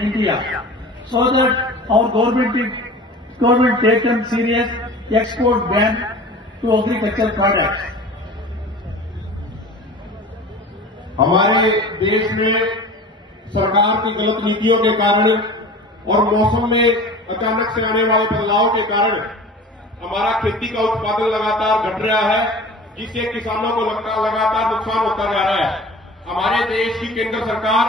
India, so that our government taken serious export ban to agricultural products. हमारे देश में सरकार की गलत नीतियों के कारण और मौसम में अचानक से आने वाले बदलाव के कारण हमारा खेती का उत्पादन लगातार घट रहा है, जिससे किसानों को लगातार नुकसान होता जा रहा है। हमारे देश की केंद्र सरकार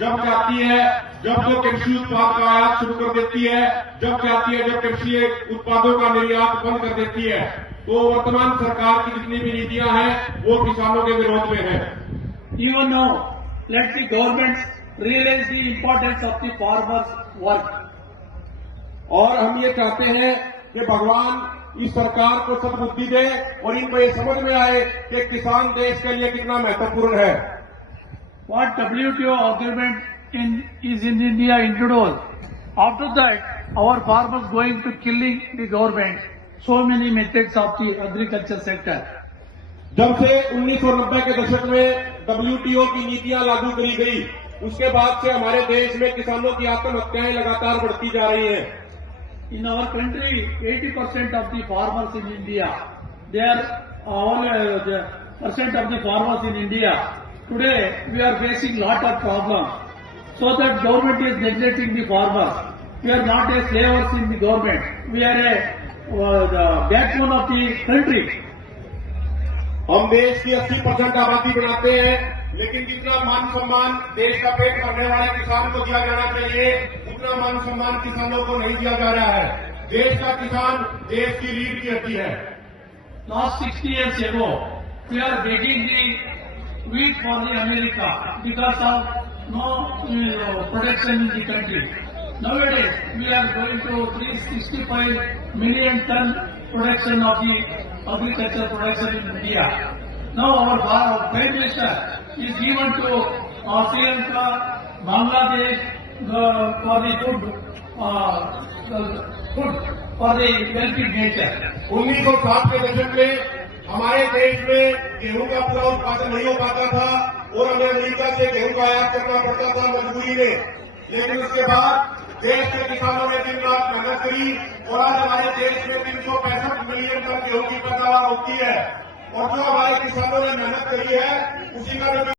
जब चाहती है, जब जो कृषि उत्पाद का आयात शुरू कर देती है, जब चाहती है, जब कृषि उत्पादों का निर्यात बंद कर देती है, तो वर्तमान सरकार की जितनी भी नीतियां हैं वो किसानों के विरोध में है। Even now, let the government realize the importance of the farmers' work. और हम ये चाहते हैं कि भगवान इस सरकार को सद्बुद्धि दे और इनको ये समझ में आए कि किसान देश के लिए कितना महत्वपूर्ण है। What WTO agreement is in India introduced. After that, our farmers going to killing the government. So many methods of the agriculture sector. जब से 1990 के दशक में WTO की नीतियां लागू करी गई, उसके बाद से हमारे देश में किसानों की आत्महत्याएं लगातार बढ़ती जा रही हैं। In our country, 80% of the farmers in India, they are all the percent of the farmers in India. Today, we are facing lot of problems. So that government is neglecting the farmers. We are not a slavers in the government. We are the backbone of the country. हम देश की 80% आबादी बनाते हैं, लेकिन जितना मान सम्मान देश का पेट भरने वाले किसान को दिया जाना चाहिए, उतना मान सम्मान किसानों को नहीं दिया जा रहा है। देश का किसान देश की रीढ़ की हड्डी है। Last 60 years ago, we are begging the wheat for the America because of no production in the country. Nowadays, we are going to 365 million ton production of the agricultural production in India. Now our Prime Minister is given to Sri Lanka, Bangladesh for the food for the helping nature. 1960 के दशक में हमारे देश में गेहूं का पूरा उत्पादन नहीं हो पाता था और हमें अमेरिका से गेहूं का आयात करना पड़ता था मजबूरी में। लेकिन उसके बाद देश के किसानों ने दिन रात मेहनत करी और आज हमारे देश में 365 मिलियन टन गेहूं की पैदावार होती है और जो हमारे किसानों ने मेहनत करी है उसी का